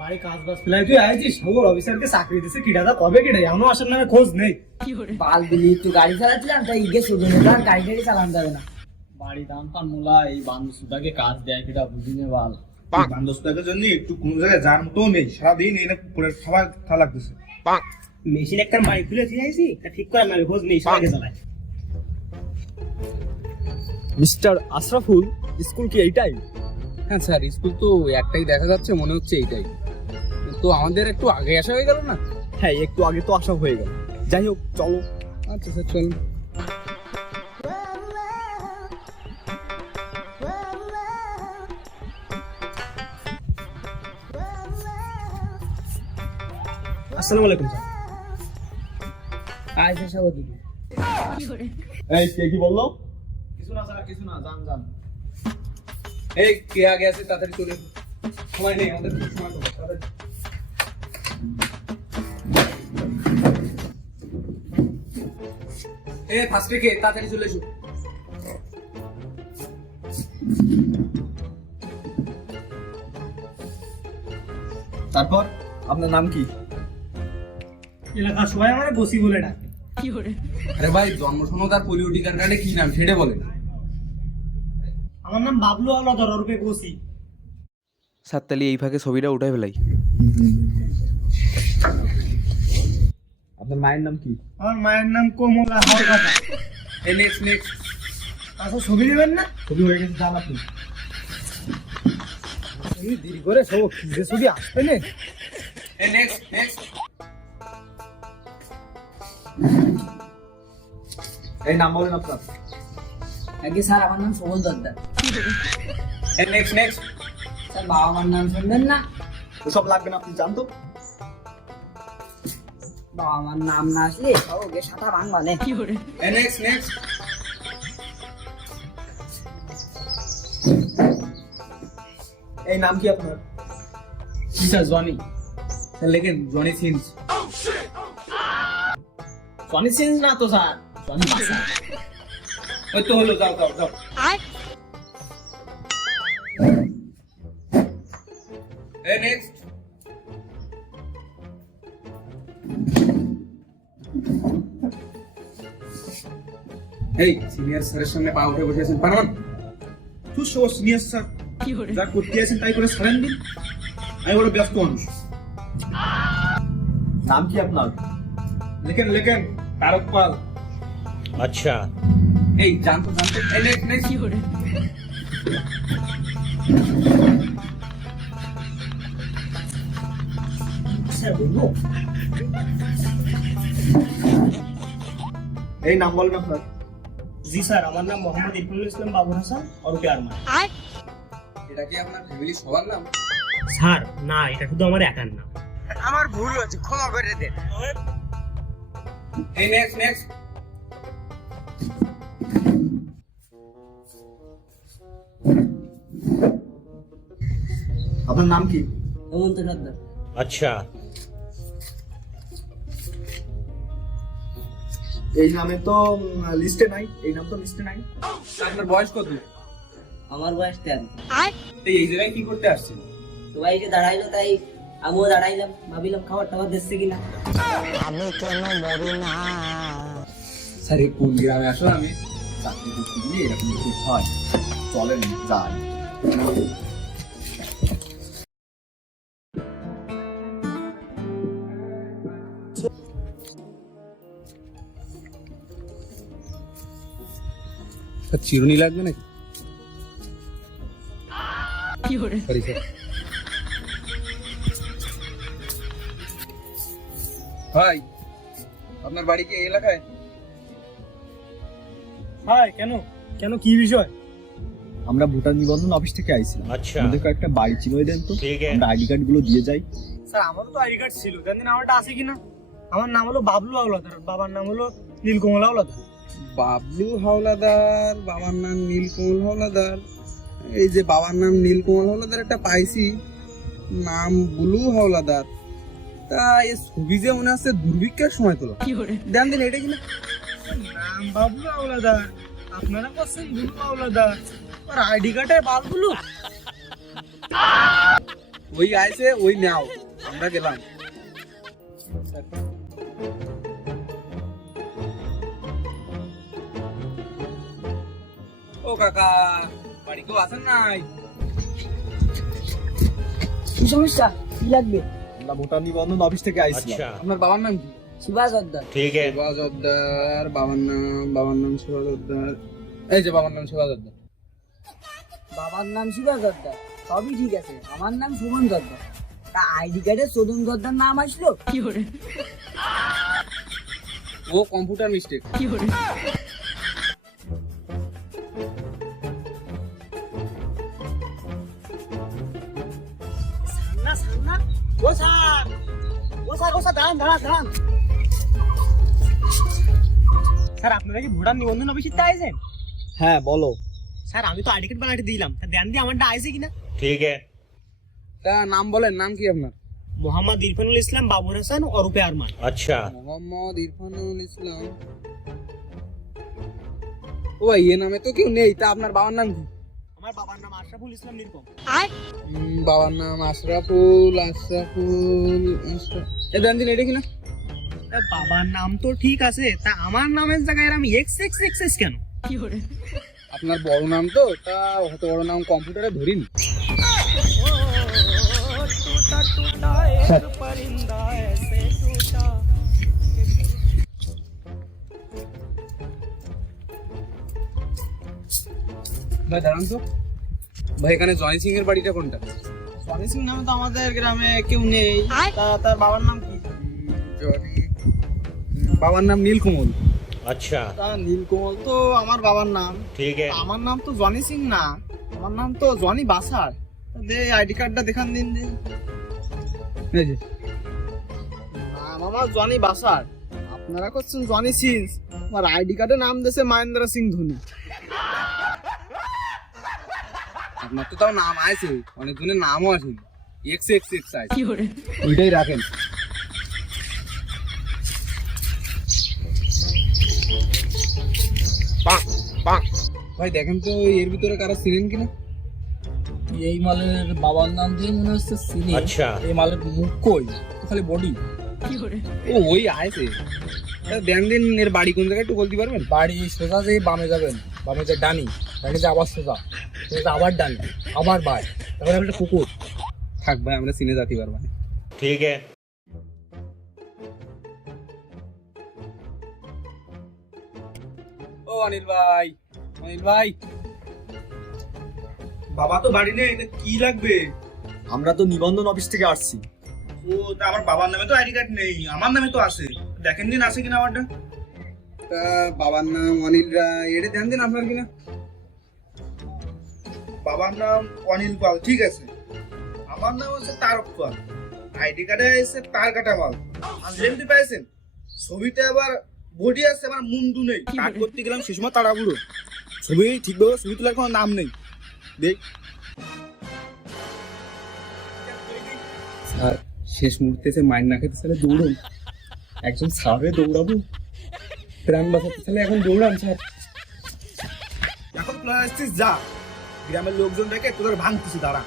বাড়ি কাজ বাজ ফেলাই তুই আইছিস খবর অফিসারকে চাকরি দিছে কিডাদা কবে কিডা এমন আসার নামে খোঁজ নেই। বাল দিলি একটু গাড়ি চালাচ্ছিলাম তাই ইগে শুধু আর গাড়ি টাড়ি চালানো যাবে না। বাড়ি দাম পান মোলা এই বান্ধবটাকে কাজ দেয় কিটা বুঝিনে বাল। বান্ধবটাকে জন্য একটু কোন জায়গায় যার মতো নেই, সারাদিন এনে পরে খাবার খা লাগতেছে। মেশিন একটা বাড়ি খুলে দিয়ে আইছি তা ঠিক করে আমি খোঁজ নেই সবাইকে চালাই। মিস্টার আশরাফুল, স্কুল কি এইটাই? হ্যাঁ স্যার, স্কুল তো একটাই দেখা যাচ্ছে, মনে হচ্ছে এইটাই। তো আমাদের একটু আগে আসা হয়ে গেল না? হ্যাঁ, একটু আগে তো আসা হয়ে গেল। যাই হোক চলো। আচ্ছা স্যার চলুন। আসসালামু আলাইকুম স্যার। আচ্ছা সব দিকে এই কে কি বললো? কিছু না স্যার, কিছু না, যান যান। এই কে আগে আছে তাড়াতাড়ি চলে এসো। সময় নেই আমাদের, খুব সময় কম, তাড়াতাড়ি। ফার্স্টে কে, তাড়াতাড়ি চলে এসো। তারপর আপনার নাম কি? এলাকার সবাই আমার বসি বলে ডাকে। আরে ভাই, জন্ম সনদ আর পোলিও টিকার কার্ডে কি নাম সেটা বলেন। আমার নাম বাবলু আওলাদার ওরফে বসি। স্যার তাহলে এই ফাঁকে ছবিটা উঠাই ফেলাই। আপনার মায়ের নাম কি? আমার মায়ের নাম কোমলা হাওলাদার। এই নেক্সট নেক্সট। আচ্ছা ছবি নেবেন না? ছবি হয়ে গেছে, যান আপনি। তুমি দেরি করে সব খিদে ছবি আসবে না। এই নেক্সট নেক্সট। এই নাম বলেন আপনার। আগে স্যার আমার নাম সবল দত্তার। এই নেক্সট নেক্সট। স্যার বাবা মার নাম শুনবেন না? ওসব লাগবে না, আপনি জানতো। বাবা মার নাম না আসলে সব ওকে সাথা ভাঙবা নে। এই নেক্সট নেক্সট। এই নাম কি আপনার? জি স্যার, জনি। স্যার লেখেন জনি সিনস। জনি সিনস না তো স্যার, জনি বাসা। ওই তো হলো, যাও যাও যাও। এই নেক্সট। এই সিনিয়র স্যারের সামনে পা উঠে বসে আছেন, পারমান? তুই সব সিনিয়র স্যার যা করতে আছেন তাই করে ছাড়েন দিন। আমি বড় ব্যস্ত মানুষ। নাম কি আপনার? লেখেন লেখেন, তারক পাল। এই জানতো জানতো। এই নেক্সট নেক্সট। স্যার বলবো? এই নাম বলেন আপনার। জি স্যার, আমার নাম মোহাম্মদ ইরফানুল ইসলাম বাবুল হাসান ওরফে আরমান। এটা কি আপনার ফ্যামিলি সবার নাম? স্যার না, এটা শুধু আমার একার নাম। আমার ভুল হয়েছে, ক্ষমা করে দেন। এই নেক্সট নেক্সট। আপনার নাম কি? হেমন্ত সর্দার। এই নামে তো লিস্টে নাই, এই নাম তো লিস্টে নাই। আপনার বয়স কত? আমার বয়স 13। এই জায়গায় কি করতে আসছেন? সবাই যে দাঁড়াইলো তাই আমিও দাঁড়াইলাম, ভাবিলাম খাবার টাবার দিচ্ছে কিনা। স্যার এই কোন গ্রামে আসলে আমি চাকরি করতে গিয়ে এরকম কিছু হয়। চলেন যাই। চিরুনি লাগবে নাকি? Sorry sir. ভাই, আপনার বাড়ি কি এই এলাকায়? হ্যাঁ কেন কেন কি বিষয়? আমরা ভোটার নিবন্ধন অফিস থেকে আইছিলাম। আমাদের কয়েকটা বাড়ি চিনিয়ে দেন তো, আমরা আইডি কার্ড গুলো দিয়ে যাই। স্যার আমারও তো আইডি কার্ড ছিল, জানেন আমারটা আছে কিনা? আমার নাম হলো বাবলু আওলাদার, বাবার নাম হলো নীলকমল আওলাদার। বাবলু হাওলাদার, বাবার নাম নীলকমল হাওলাদার। এই যে বাবার নাম নীলকমল হাওলাদার একটা পাইছি, নাম বুলু হাওলাদার। তা এই ছবি যে মনে হচ্ছে দুর্ভিক্ষের সময় তোলা। দেন দিন, এটা কিনা? নাম বাবলু আওলাদার, আপনারা করছেন বুলু আওলাদার, আর আইডি কার্ডে বাবলু। ওই আইছে ওই নাও, আমরা গেলাম। ও কাকা, বাড়ি কেউ আছেন নাই? কি সমস্যা, কি লাগবে? আমরা ভোটার নিবন্ধন অফিস থেকে আইছিলাম। আপনার বাবার নাম কি? শিবা সর্দার। শিবা সর্দার, বাবার নাম শিবা সর্দার। এই যে বাবার নাম শিবা সর্দার। বাবার নাম শিবা সর্দার, সবই ঠিক আছে। আমার নাম সুমন সর্দার। তা আইডি কার্ডে সদন সর্দার নাম আসলো কি করে? ও কম্পিউটার মিস্টেক। কি করে? সান্না সান্না গোসা দাঁড়ান দাঁড়ান দাঁড়ান। স্যার আপনারা কি ভোটার নিবন্ধন অফিসে আইছেন? হ্যাঁ বলো। স্যার আমি তো আইডি কার্ড বানাতে দিলাম, তা দেন দিয়ে আমারটা আইছে কিনা? তা নাম বলেন, নাম কি আপনার? মোহাম্মদ ইরফানুল ইসলাম, বাবুর হাসান, ওরফে আরমান। মোহাম্মদ ইরফানুল ইসলাম। ও ভাই, এ নামে তো কেউ নেই। তা আপনার বাবার নাম কি? আমার বাবার নাম আশরাফুল ইসলাম নিরুপম। বাবার নাম আশরাফুল। এ দেন দিন, এটা কিনা? বাবার নাম তো ঠিক আছে, তা আমার নামের জায়গায় আমি এক্স এক্স এক্স এক্স কেন? কি করে? আপনার বড় নাম তো, তা অত বড় নাম কম্পিউটারে ধরিনি। ভাই দাঁড়ান তো ভাই, এখানে জনি সিং এর বাড়িটা কোনটা? জনি সিং নামে তো আমাদের গ্রামে কেউ নেই। তা তার বাবার নাম কি? জনি, বাবার নাম নীলকমল। তা নীলকমল তো আমার বাবার নাম। আমার নাম তো জনি সিং না, আমার নাম তো জনি বাসার। দে আইডি কার্ডটা দেখান দিন। এই যে নাম আমার জনি বাসার, আপনারা করছেন জনি সিং। আমার আইডি কার্ডে নাম দিয়েছে মহেন্দ্র সিং ধোনি। আপনার তো তাও নাম আছে, অনেকজনের নামও আছে। এক্স এক্স এক্স আছে, ওইটাই রাখেন। ভাই দেখেন তো এর ভিতরে কারা ছিলেন কিনা? এই মালের বাবার নাম দিয়ে মনে হচ্ছে সিনি। এই মালের মুখ কই, খালি বডি। কি করে? ও ওই আছে। দেন দিন, এর বাড়ি কোন জায়গায় একটু বলতে পারবেন? বাড়ি সোজা যে বামে যাবেন, বামে যে ডানি, ডানি যে আবার সোজা, সোজা আবার ডানি, আবার বাই, তারপরে একটা কুকুর। থাক ভাই, আমরা চিনে যেতে পারবো না। ও অনিল ভাই, অনিল ভাই। বাবা তো বাড়ি নেই, তা কি লাগবে? আমরা তো নিবন্ধন অফিস থেকে আসছি। ও, তা আমার বাবার নামে তো আইডি কার্ড নেই, আমার নামে তো আছে। দেখেন দিন আছে কিনা আমারটা। তা বাবার নাম অনিল রায়, এটা ধ্যান দিন আপনার কিনা? বাবার নাম অনিল পাল, ঠিক আছে। আমার নাম হচ্ছে তারক পাল, আইডি কার্ডে আছে তার কাটা মাল। আনলেমটি পাইছেন, ছবিতে আবার বডি আছে, আমার মুন্ডু নেই। কাট করতে গেলাম সে সময় তাড়াহুড়ো, ছবি ঠিকভাবে ছবি তোলার কোনো নাম নেই। দেখ স্যার, শেষ মুহূর্তে এসে মাইন না খেতে চাইলে দৌড়ুন। একজন স্যারে দৌড়াবো, প্রাণ বাঁচাতে চাইলে এখন দৌড়ান স্যার। এখন তোলা আসছিস, যা গ্রামের লোকজন ডেকে তোদের ভাঙতেছি, দাঁড়া।